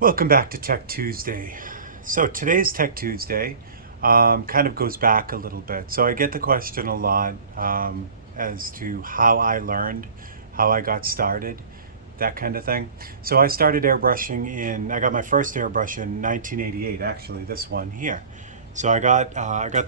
Welcome back to Tech Tuesday. So today's Tech Tuesday kind of goes back a little bit. So I get the question a lot as to how I learned, how I got started, that kind of thing. So I started I got my first airbrush in 1988, actually, this one here. So I got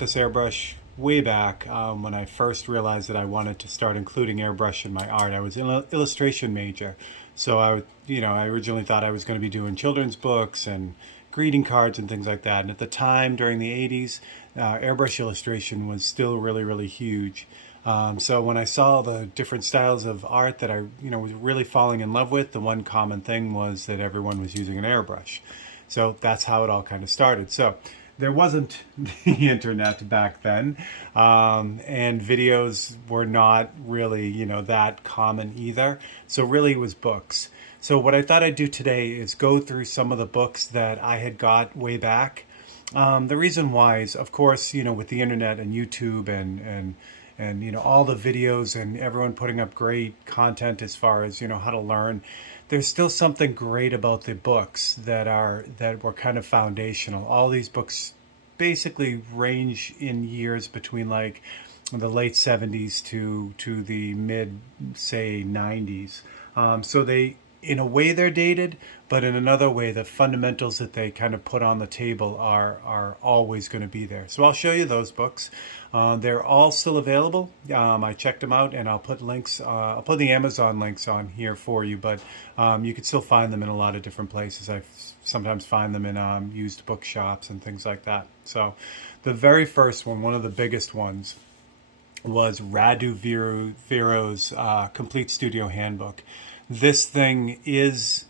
this airbrush way back when I first realized that I wanted to start including airbrush in my art. I was an illustration major, so I originally thought I was going to be doing children's books and greeting cards and things like that. And at the time, during the '80s, airbrush illustration was still really, really huge. So when I saw the different styles of art that was really falling in love with, the one common thing was that everyone was using an airbrush. So that's how it all kind of started. So there wasn't the internet back then, and videos were not really, that common either. So really, it was books. So what I thought I'd do today is go through some of the books that I had got way back. The reason why is, of course, with the internet and YouTube and all the videos and everyone putting up great content as far as how to learn, there's still something great about the books that were kind of foundational. All these books basically range in years between like the late 70s to the mid, say, 90s. So they, in a way, they're dated, but in another way, the fundamentals that they kind of put on the table are always going to be there. So I'll show you those books. They're all still available. I checked them out, and I'll put links. I'll put the Amazon links on here for you, but you can still find them in a lot of different places. I sometimes find them in used bookshops and things like that. So the very first one of the biggest ones, was Vero's Complete Studio Handbook. This thing it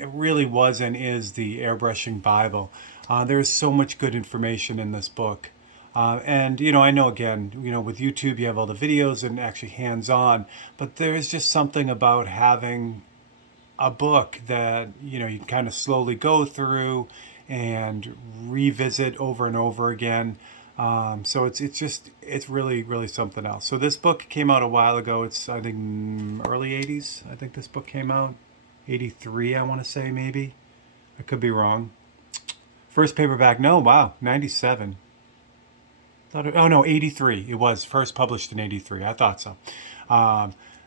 really was and is the airbrushing Bible. There is so much good information in this book. And, I know again, with YouTube, you have all the videos and actually hands on, but there is just something about having a book that, you can kind of slowly go through and revisit over and over again. So it's really, really something else. So this book came out a while ago. It's, I think, early 80s. I think this book came out. 83, I want to say, maybe. I could be wrong. First paperback, no, wow, 97. Oh no, 83. It was first published in 83. I thought so.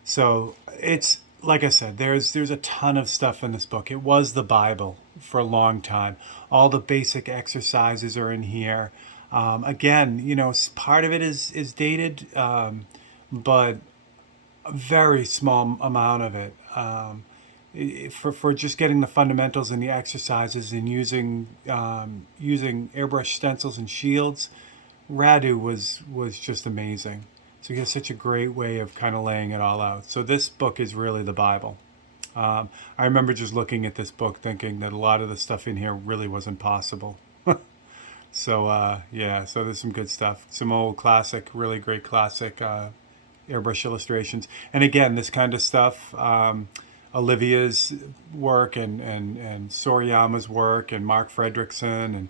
So it's, like I said, there's a ton of stuff in this book. It was the Bible for a long time. All the basic exercises are in here. Again, part of it is dated, but a very small amount of it. For just getting the fundamentals and the exercises and using airbrush stencils and shields, Radu was just amazing. So he has such a great way of kind of laying it all out. So this book is really the Bible. I remember just looking at this book thinking that a lot of the stuff in here really wasn't possible. So yeah, so there's some good stuff. Some old classic, really great classic airbrush illustrations. And again, this kind of stuff, Olivia's work and Soriyama's work and Mark Fredrickson and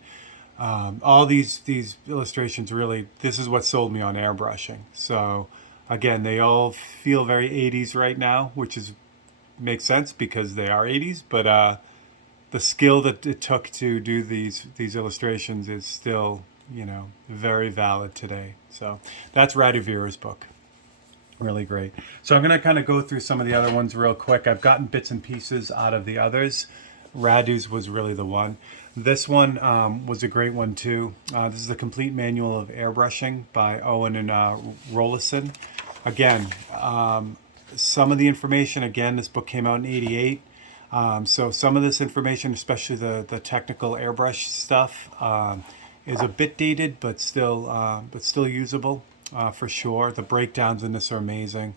all these illustrations, really, this is what sold me on airbrushing. So again, they all feel very 80s right now, which makes sense because they are 80s, but the skill that it took to do these illustrations is still, very valid today. So that's Radivira's book. Really great. So I'm going to kind of go through some of the other ones real quick. I've gotten bits and pieces out of the others. Radu's was really the one. This one was a great one too. This is the Complete Manual of Airbrushing by Owen and Rolison. Again, some of the information, again, this book came out in '88. So some of this information, especially the technical airbrush stuff, is a bit dated, but still usable for sure. The breakdowns in this are amazing.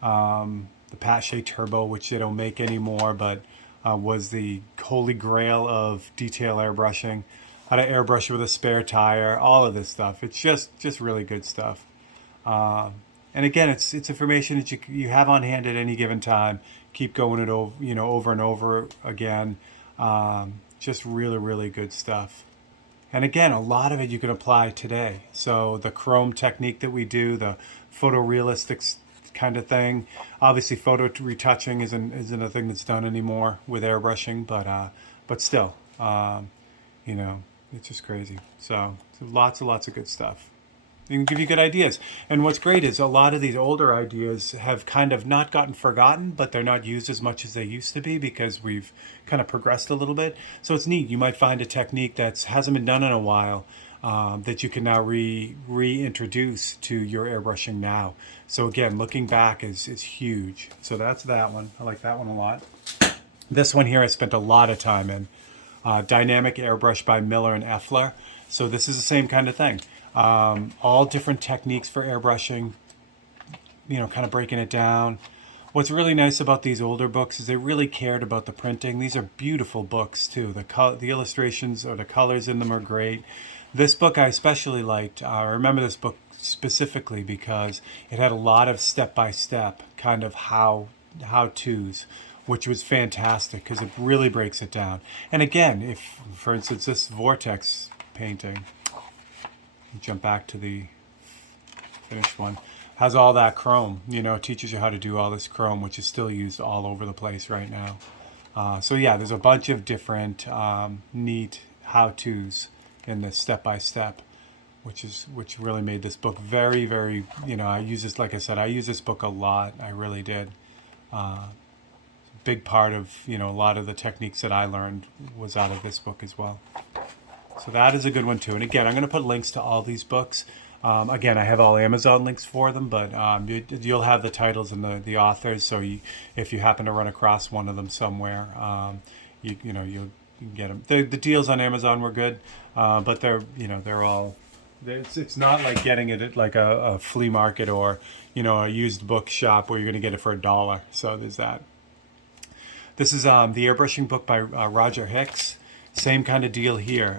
The Pache Turbo, which they don't make anymore, but was the holy grail of detail airbrushing. How to airbrush with a spare tire, all of this stuff. It's just really good stuff. And again, it's information that you have on hand at any given time. Keep going it over, over and over again. Just really, really good stuff. And again, a lot of it you can apply today. So the chrome technique that we do, the photorealistic kind of thing. Obviously, photo retouching isn't a thing that's done anymore with airbrushing, but but still, you know, it's just crazy. So lots and lots of good stuff. It can give you good ideas. And what's great is a lot of these older ideas have kind of not gotten forgotten, but they're not used as much as they used to be because we've kind of progressed a little bit. So it's neat. You might find a technique that hasn't been done in a while, that you can now reintroduce to your airbrushing now. So again, looking back is huge. So that's that one. I like that one a lot. This one here I spent a lot of time in. Dynamic Airbrush by Miller and Effler. So this is the same kind of thing. All different techniques for airbrushing, you know, kind of breaking it down. What's really nice about these older books is they really cared about the printing. These are beautiful books too. The illustrations or the colors in them are great. This book I especially liked. I remember this book specifically because it had a lot of step-by-step kind of how-tos, which was fantastic because it really breaks it down. And again, if, for instance, this vortex painting, jump back to the finished one, has all that chrome, you know, it teaches you how to do all this chrome, which is still used all over the place right now. So yeah, there's a bunch of different neat how-tos in this step-by-step, which really made this book very, very, you know, I use this, like I said, I use this book a lot. I really did. Big part of, you know, a lot of the techniques that I learned was out of this book as well. So that is a good one too. And again, I'm going to put links to all these books. Again, I have all Amazon links for them, but you'll have the titles and the authors. So if you happen to run across one of them somewhere, you know, you'll get them. The deals on Amazon were good, but they're all. It's not like getting it at like a flea market or, you know, a used book shop where you're going to get it for $1. So there's that. This is the Airbrushing book by Roger Hicks. Same kind of deal here.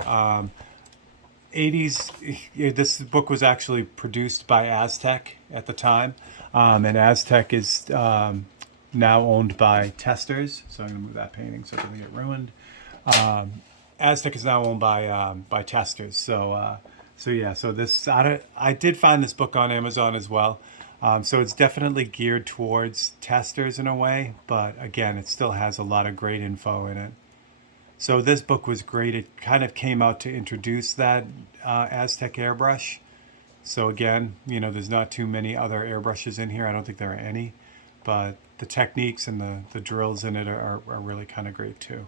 80s, this book was actually produced by Aztec at the time. And Aztec is now owned by Testers. So I'm going to move that painting so it doesn't get ruined. Aztec is now owned by Testers. So yeah, so this, I did find this book on Amazon as well. So it's definitely geared towards testers in a way, but again, it still has a lot of great info in it. So this book was great. It kind of came out to introduce that Aztec airbrush. So again, you know, there's not too many other airbrushes in here. I don't think there are any, but the techniques and the drills in it are really kind of great too.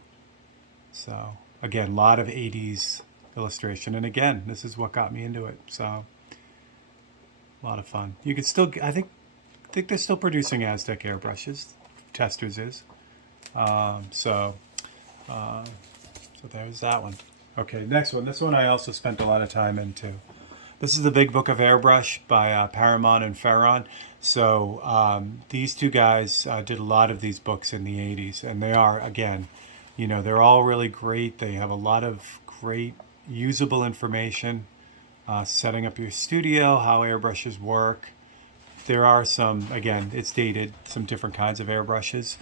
So again, a lot of 80s illustration. And again, this is what got me into it. So a lot of fun. You could still, I think they're still producing Aztec airbrushes. Testers is. So there's that one. Okay, next one. This one I also spent a lot of time into. This is the Big Book of Airbrush by Paramount and Ferron. So these two guys did a lot of these books in the 80s, and they are, again, you know, they're all really great. They have a lot of great usable information, setting up your studio, how airbrushes work. There are some, again, it's dated, some different kinds of airbrushes.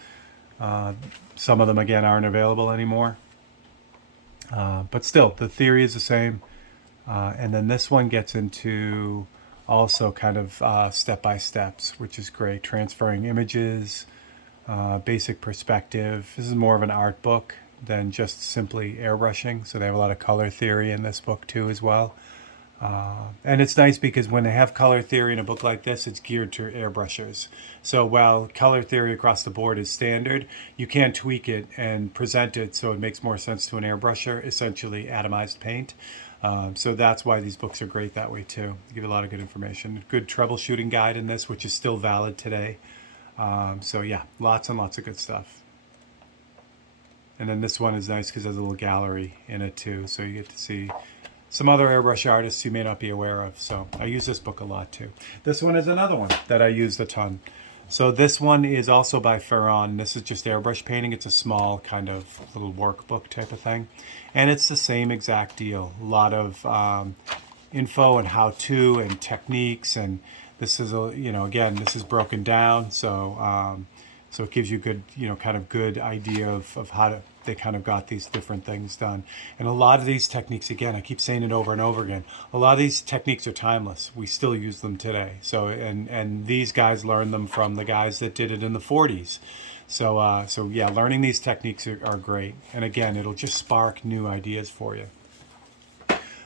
Some of them, again, aren't available anymore. But still, the theory is the same. And then this one gets into also kind of step-by-steps, which is great. Transferring images, basic perspective. This is more of an art book than just simply airbrushing. So they have a lot of color theory in this book too as well. And it's nice because when they have color theory in a book like this, it's geared to airbrushers. So while color theory across the board is standard, you can tweak it and present it so it makes more sense to an airbrusher, essentially atomized paint. So that's why these books are great that way too. They give you a lot of good information. Good troubleshooting guide in this, which is still valid today. So yeah, lots and lots of good stuff. And then this one is nice because there's a little gallery in it too. So you get to see some other airbrush artists you may not be aware of. So I use this book a lot too. This one is another one that I used a ton. So this one is also by Ferron. This is just airbrush painting. It's a small kind of little workbook type of thing. And it's the same exact deal. A lot of info and how-to and techniques. And this is, again, this is broken down. So so it gives you good, kind of good idea of how they kind of got these different things done. And a lot of these techniques, again, I keep saying it over and over again, a lot of these techniques are timeless. We still use them today. So, and these guys learned them from the guys that did it in the 40s. So yeah, learning these techniques are great. And again, it'll just spark new ideas for you.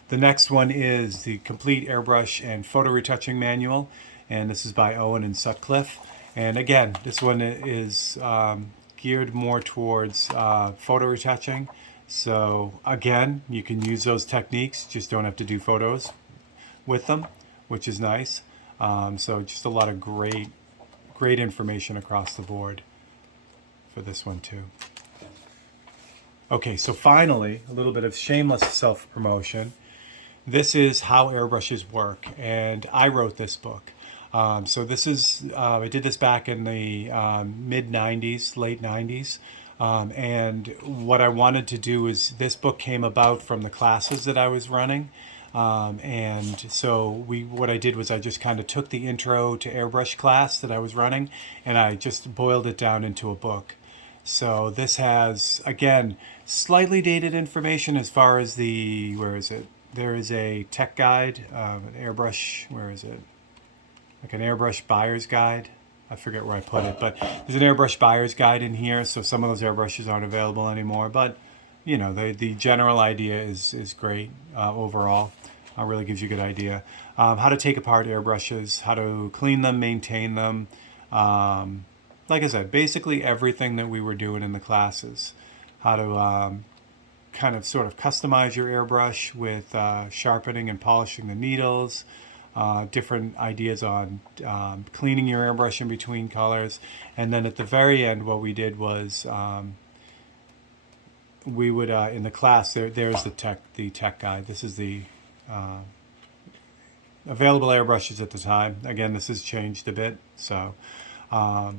The next one is the Complete Airbrush and Photo Retouching Manual, and this is by Owen and Sutcliffe. And again, this one is geared more towards photo retouching. So again, you can use those techniques, just don't have to do photos with them, which is nice. So just a lot of great information across the board for this one too. Okay, so finally, a little bit of shameless self-promotion. This is How Airbrushes Work, and I wrote this book. So this is, I did this back in the mid-90s, late 90s. And what I wanted to do is, this book came about from the classes that I was running. And so what I did was I just kind of took the intro to airbrush class that I was running, and I just boiled it down into a book. So this has, again, slightly dated information as far as the, where is it? There is a tech guide, an airbrush, where is it? Like an airbrush buyer's guide. I forget where I put it, but there's an airbrush buyer's guide in here. So some of those airbrushes aren't available anymore, but you know, the general idea is great overall. Really gives you a good idea. How to take apart airbrushes, how to clean them, maintain them. Like I said, basically everything that we were doing in the classes. How to kind of sort of customize your airbrush with sharpening and polishing the needles, different ideas on cleaning your airbrush in between colors. And then at the very end, what we did was we would, in the class, there's the tech guide. This is the available airbrushes at the time. Again, this has changed a bit. So, but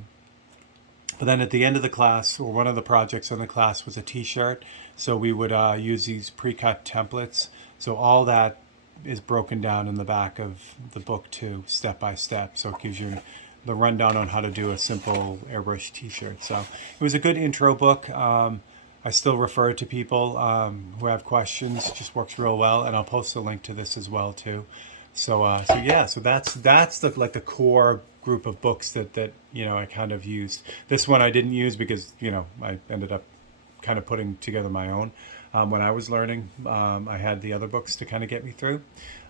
then at the end of the class, or one of the projects in the class, was a t-shirt. So we would use these pre-cut templates. So all that is broken down in the back of the book too, step by step. So it gives you the rundown on how to do a simple airbrush t-shirt. So it was a good intro book. I still refer it to people who have questions. It just works real well, and I'll post a link to this as well too. So yeah, so that's the core group of books that you know I kind of used. This one I didn't use because you know I ended up kind of putting together my own when I was learning. I had the other books to kind of get me through,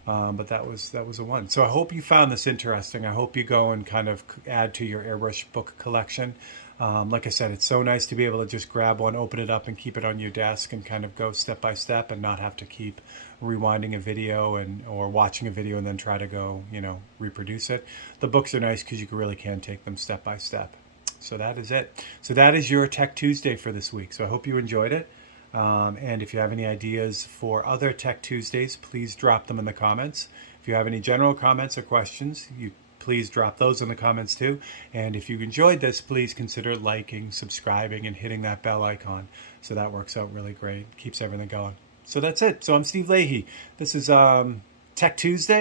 but that was a one. So I hope you found this interesting. I hope you go and kind of add to your airbrush book collection. Like I said, it's so nice to be able to just grab one, open it up, and keep it on your desk and kind of go step by step, and not have to keep rewinding a video or watching a video and then try to go, you know, reproduce it. The books are nice because you really can take them step by step. So that is it. So that is your Tech Tuesday for this week. So I hope you enjoyed it. And if you have any ideas for other Tech Tuesdays, please drop them in the comments. If you have any general comments or questions, please drop those in the comments too. And if you enjoyed this, please consider liking, subscribing, and hitting that bell icon. So that works out really great. Keeps everything going. So that's it. So I'm Steve Leahy. This is Tech Tuesday.